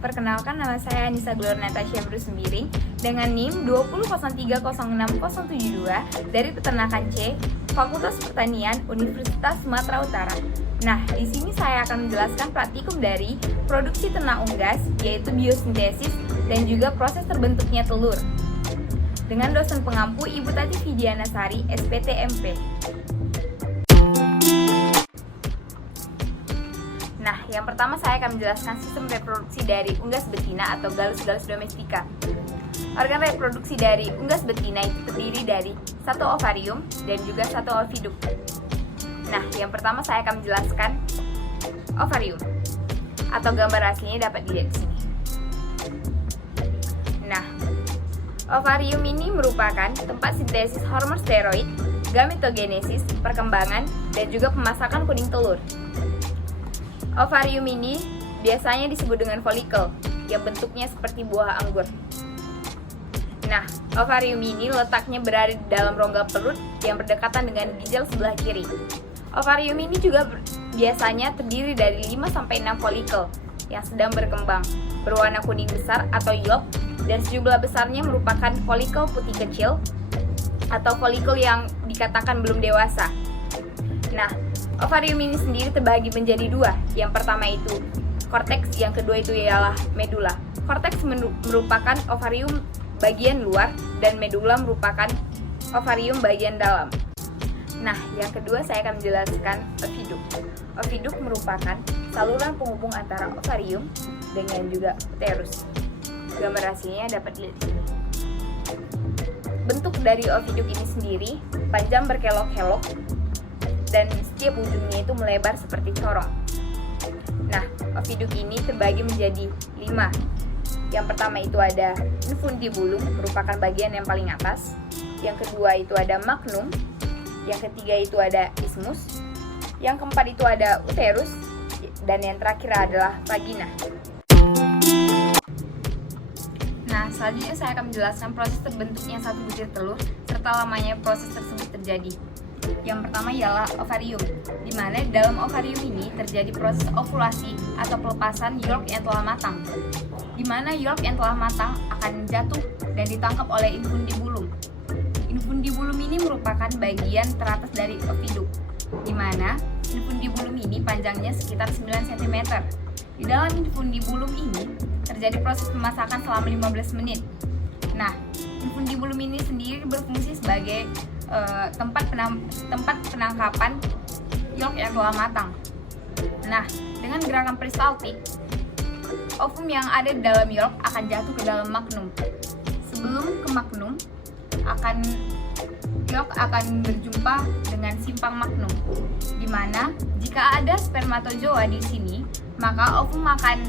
perkenalkan nama saya Anissa Gloria Natasha Bruce Sembiring dengan NIM 200306072 dari Peternakan C, Fakultas Pertanian, Universitas Sumatera Utara. Nah, di sini saya akan menjelaskan praktikum dari produksi ternak unggas, yaitu biosintesis dan juga proses terbentuknya telur. Dengan dosen pengampu Ibu Tati Fidiana Sari, SPT MP. Nah, yang pertama saya akan menjelaskan sistem reproduksi dari unggas betina atau Gallus domestica. Organ reproduksi dari unggas betina itu terdiri dari satu ovarium dan juga satu oviduk. Nah, yang pertama saya akan menjelaskan ovarium atau gambar aslinya dapat dilihat di sini. Nah, ovarium ini merupakan tempat sintesis hormon steroid, gametogenesis, perkembangan, dan juga pemasakan kuning telur. Ovarium ini biasanya disebut dengan folikel yang bentuknya seperti buah anggur. Nah, ovarium ini letaknya berada di dalam rongga perut yang berdekatan dengan ginjal sebelah kiri. Ovarium ini juga biasanya terdiri dari 5-6 folikel yang sedang berkembang, berwarna kuning besar atau yolk, dan sejumlah besarnya merupakan folikel putih kecil atau folikel yang dikatakan belum dewasa. Nah, ovarium ini sendiri terbagi menjadi dua. Yang pertama itu korteks, yang kedua itu ialah medula. Korteks merupakan ovarium bagian luar dan medula merupakan ovarium bagian dalam. Nah, yang kedua saya akan menjelaskan oviduk. Oviduk merupakan saluran penghubung antara ovarium dengan juga uterus. Gambar aslinya dapat dilihat di sini. Bentuk dari oviduk ini sendiri panjang berkelok-kelok dan setiap ujungnya itu melebar seperti corong. Nah, oviduk ini terbagi menjadi 5. Yang pertama itu ada infundibulum, merupakan bagian yang paling atas. Yang kedua itu ada magnum. Yang ketiga itu ada isthmus. Yang keempat itu ada uterus. Dan yang terakhir adalah vagina. Nah, selanjutnya saya akan menjelaskan proses terbentuknya satu butir telur serta lamanya proses tersebut terjadi. Yang pertama ialah ovarium, di mana dalam ovarium ini terjadi proses ovulasi atau pelepasan yolk yang telah matang, di mana yolk yang telah matang akan jatuh dan ditangkap oleh infundibulum. Infundibulum ini merupakan bagian teratas dari oviduk, di mana infundibulum ini panjangnya sekitar 9 cm. Di dalam infundibulum ini terjadi proses pemasakan selama 15 menit. Nah, infundibulum ini sendiri berfungsi sebagai tempat penangkapan yolk yang telah matang. Nah, dengan gerakan peristaltik, ovum yang ada di dalam yolk akan jatuh ke dalam magnum. Sebelum ke magnum, yolk akan berjumpa dengan simpang magnum, di mana jika ada spermatozoa di sini, maka ovum akan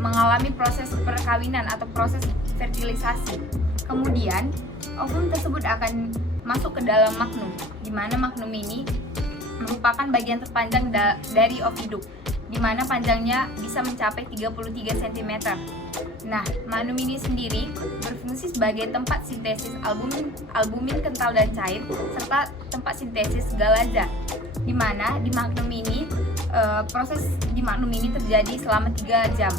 mengalami proses perkawinan atau proses fertilisasi. Kemudian, ovum tersebut akan masuk ke dalam magnum, di mana magnum ini merupakan bagian terpanjang dari oviduk, di mana panjangnya bisa mencapai 33 cm. Nah, magnum ini sendiri berfungsi sebagai tempat sintesis albumin kental dan cair, serta tempat sintesis galaza, di mana di magnum ini proses di magnum ini terjadi selama 3 jam.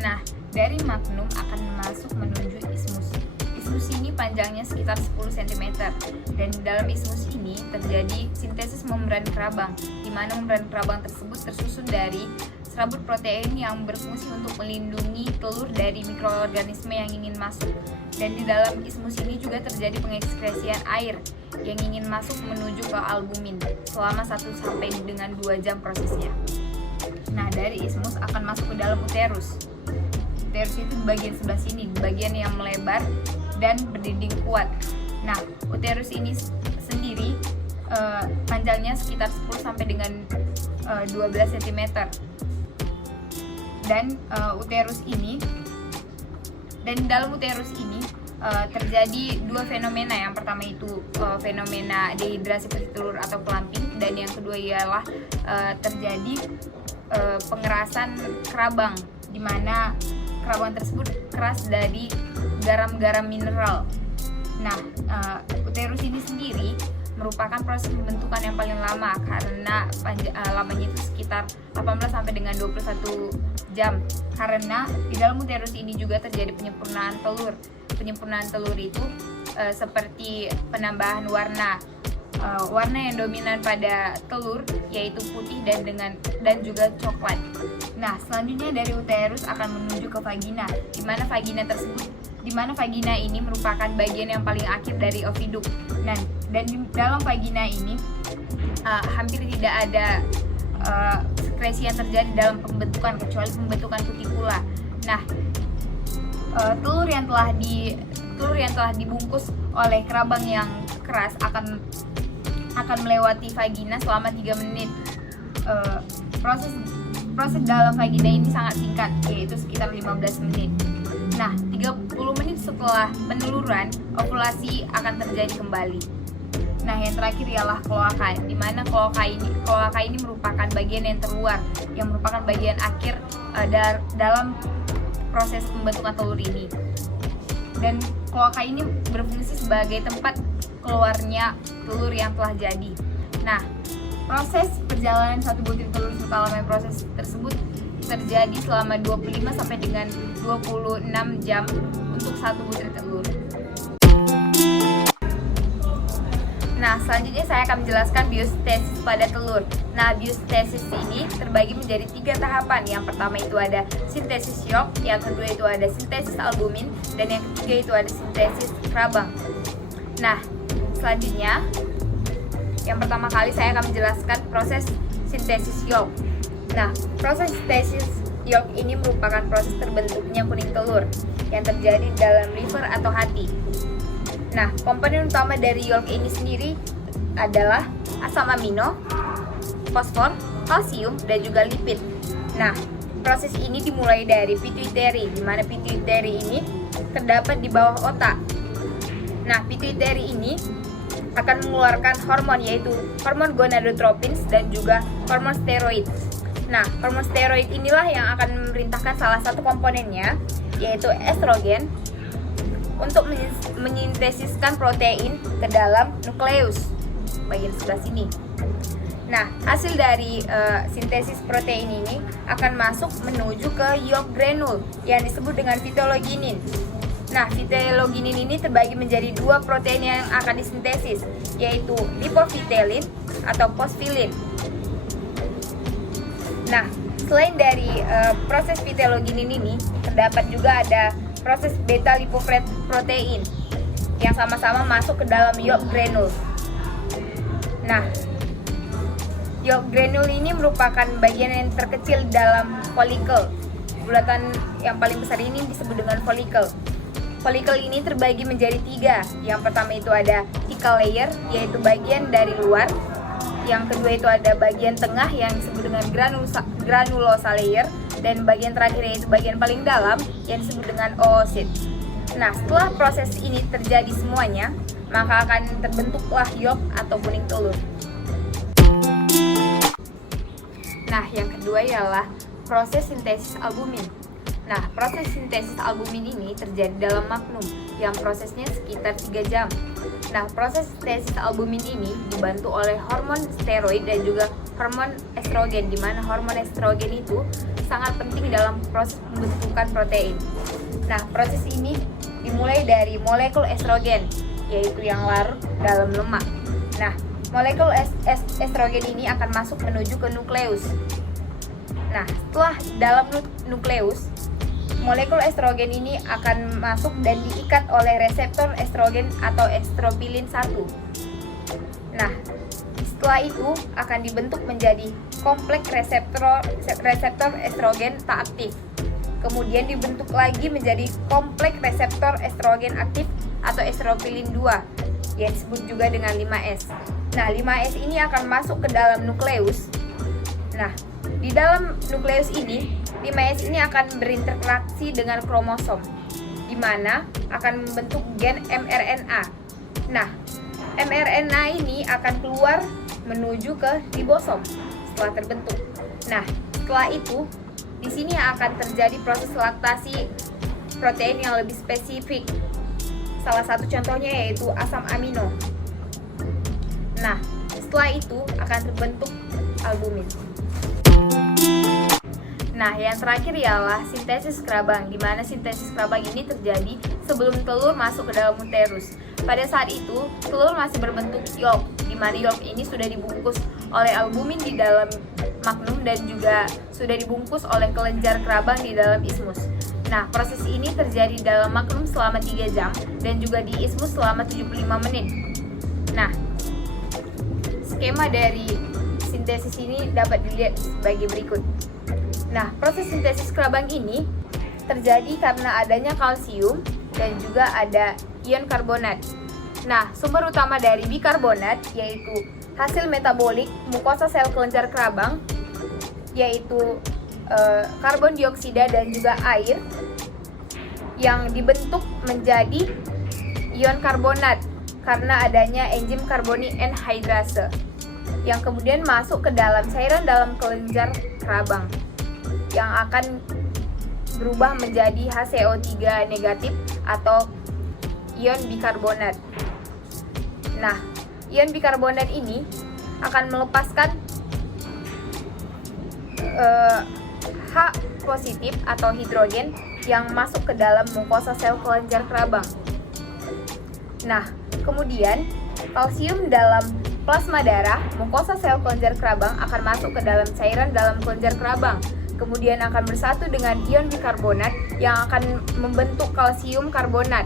Nah, dari magnum akan masuk menuju isthmus. Isthmus ini panjangnya sekitar 10 cm, dan di dalam isthmus ini terjadi sintesis membran kerabang, di mana membran kerabang tersebut tersusun dari serabut protein yang berfungsi untuk melindungi telur dari mikroorganisme yang ingin masuk. Dan di dalam isthmus ini juga terjadi pengekskresian air yang ingin masuk menuju ke albumin selama 1 sampai dengan 2 jam prosesnya. Nah, dari isthmus akan masuk ke dalam uterus. Uterus itu di bagian sebelah sini, di bagian yang melebar dan berdinding kuat. Nah, uterus ini sendiri panjangnya sekitar 10 sampai dengan 12 cm. Dan dalam uterus ini terjadi 2 fenomena. Yang pertama itu fenomena dehidrasi putih telur atau clamping, dan yang kedua ialah terjadi pengerasan kerabang, di mana kerabang tersebut keras dari garam-garam mineral. Nah, uterus ini sendiri merupakan proses pembentukan yang paling lama karena lamanya itu sekitar 18 sampai dengan 21 jam, karena di dalam uterus ini juga terjadi penyempurnaan telur. Penyempurnaan telur itu seperti penambahan warna yang dominan pada telur yaitu putih dan juga coklat. Nah, selanjutnya dari uterus akan menuju ke vagina, di mana vagina ini merupakan bagian yang paling akhir dari oviduk. Dan di dalam vagina ini hampir tidak ada sekresi yang terjadi dalam pembentukan kecuali pembentukan kutikula. Nah, telur yang telah dibungkus oleh kerabang yang keras akan melewati vagina selama 3 menit. Proses dalam vagina ini sangat singkat, yaitu sekitar 15 menit. Nah, 30 menit setelah peneluran, ovulasi akan terjadi kembali. Nah, yang terakhir ialah kloaka, di mana kloaka ini merupakan bagian yang terluar, yang merupakan bagian akhir dalam proses pembentukan telur ini. Dan kloaka ini berfungsi sebagai tempat keluarnya telur yang telah jadi. Nah, proses perjalanan satu butir telur subthalamus proses tersebut terjadi selama 25 sampai dengan 26 jam untuk satu butir telur. Nah, selanjutnya saya akan menjelaskan biosintesis pada telur. Nah, biosintesis ini terbagi menjadi 3 tahapan. Yang pertama itu ada sintesis yolk, yang kedua itu ada sintesis albumin, dan yang ketiga itu ada sintesis kerabang. Nah, selanjutnya yang pertama kali saya akan menjelaskan proses sintesis yolk. Nah, proses sintesis yolk ini merupakan proses terbentuknya kuning telur yang terjadi dalam liver atau hati. Nah, komponen utama dari yolk ini sendiri adalah asam amino, fosfor, kalsium, dan juga lipid. Nah, proses ini dimulai dari pituitary, di mana pituitary ini terdapat di bawah otak. Nah, pituitary ini akan mengeluarkan hormon, yaitu hormon gonadotropins dan juga hormon steroid. Nah, hormon steroid inilah yang akan memerintahkan salah satu komponennya, yaitu estrogen, untuk menyintesiskan protein ke dalam nukleus bagian sebelah sini. Nah, hasil dari sintesis protein ini akan masuk menuju ke yolk granule yang disebut dengan phytologinin. Nah, phytologinin ini terbagi menjadi 2 protein yang akan disintesis, yaitu lipofitellin atau fosfilin. Nah, selain dari proses phytologinin ini, terdapat juga ada proses beta lipoprotein yang sama-sama masuk ke dalam yolk granule. Nah, yolk granule ini merupakan bagian yang terkecil dalam folikel. Bulatan yang paling besar ini disebut dengan folikel. Folikel ini terbagi menjadi 3. Yang pertama itu ada thecal layer, yaitu bagian dari luar. Yang kedua itu ada bagian tengah yang disebut dengan granulosa layer, dan bagian terakhir yaitu bagian paling dalam yang disebut dengan oosit. Nah, setelah proses ini terjadi semuanya, maka akan terbentuklah yolk atau kuning telur. Nah, yang kedua ialah proses sintesis albumin. Nah, proses sintesis albumin ini terjadi dalam magnum yang prosesnya sekitar 3 jam. Nah, proses sintesis albumin ini dibantu oleh hormon steroid dan juga hormon estrogen, di mana hormon estrogen itu sangat penting dalam proses pembentukan protein. Nah, proses ini dimulai dari molekul estrogen, yaitu yang larut dalam lemak. Nah, molekul estrogen ini akan masuk menuju ke nukleus. Nah, setelah dalam nukleus, molekul estrogen ini akan masuk dan diikat oleh reseptor estrogen atau estropilin 1. Nah, setelah itu akan dibentuk menjadi kompleks reseptor estrogen tak aktif. Kemudian dibentuk lagi menjadi kompleks reseptor estrogen aktif atau estropilin 2 yang disebut juga dengan 5S. Nah, 5S ini akan masuk ke dalam nukleus. Nah, di dalam nukleus ini 5S ini akan berinteraksi dengan kromosom, di mana akan membentuk gen mRNA. Nah, mRNA ini akan keluar menuju ke ribosom setelah terbentuk. Nah, setelah itu di sini akan terjadi proses laktasi protein yang lebih spesifik. Salah satu contohnya yaitu asam amino. Nah, setelah itu akan terbentuk albumin. Nah, yang terakhir ialah sintesis Krabang, di mana sintesis Krabang ini terjadi sebelum telur masuk ke dalam uterus. Pada saat itu, telur masih berbentuk yolk, di mana yolk ini sudah dibungkus oleh albumin di dalam magnum dan juga sudah dibungkus oleh kelenjar Krabang di dalam ismus. Nah, proses ini terjadi dalam magnum selama 3 jam dan juga di ismus selama 75 menit. Nah, skema dari sintesis ini dapat dilihat sebagai berikut. Nah, proses sintesis Krabang ini terjadi karena adanya kalsium dan juga ada ion karbonat. Nah, sumber utama dari bikarbonat yaitu hasil metabolik mukosa sel kelenjar Krabang, yaitu karbon dioksida dan juga air yang dibentuk menjadi ion karbonat karena adanya enzim karboni anhidrase yang kemudian masuk ke dalam cairan dalam kelenjar Krabang yang akan berubah menjadi HCO3 negatif atau ion bikarbonat. Nah, ion bikarbonat ini akan melepaskan H positif atau hidrogen yang masuk ke dalam mukosa sel kelenjar Krabang. Nah, kemudian kalsium dalam plasma darah mukosa sel kelenjar Krabang akan masuk ke dalam cairan dalam kelenjar Krabang, kemudian akan bersatu dengan ion bikarbonat yang akan membentuk kalsium karbonat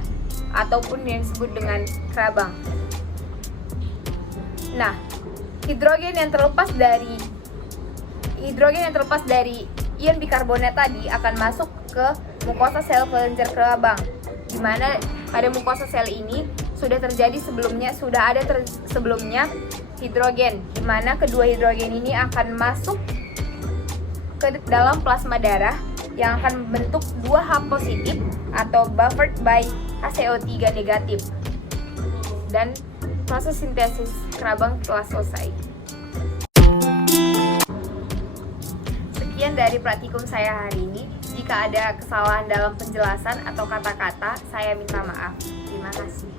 ataupun yang disebut dengan Krabang. Nah, hidrogen yang terlepas dari ion bikarbonat tadi akan masuk ke mukosa sel kelenjar Krabang, di mana pada mukosa sel ini sudah ada sebelumnya hidrogen, di mana kedua hidrogen ini akan masuk ke dalam plasma darah yang akan membentuk 2H positif atau buffered by HCO3 negatif. Dan proses sintesis Krabang telah selesai. Sekian dari praktikum saya hari ini. Jika ada kesalahan dalam penjelasan atau kata-kata, saya minta maaf. Terima kasih.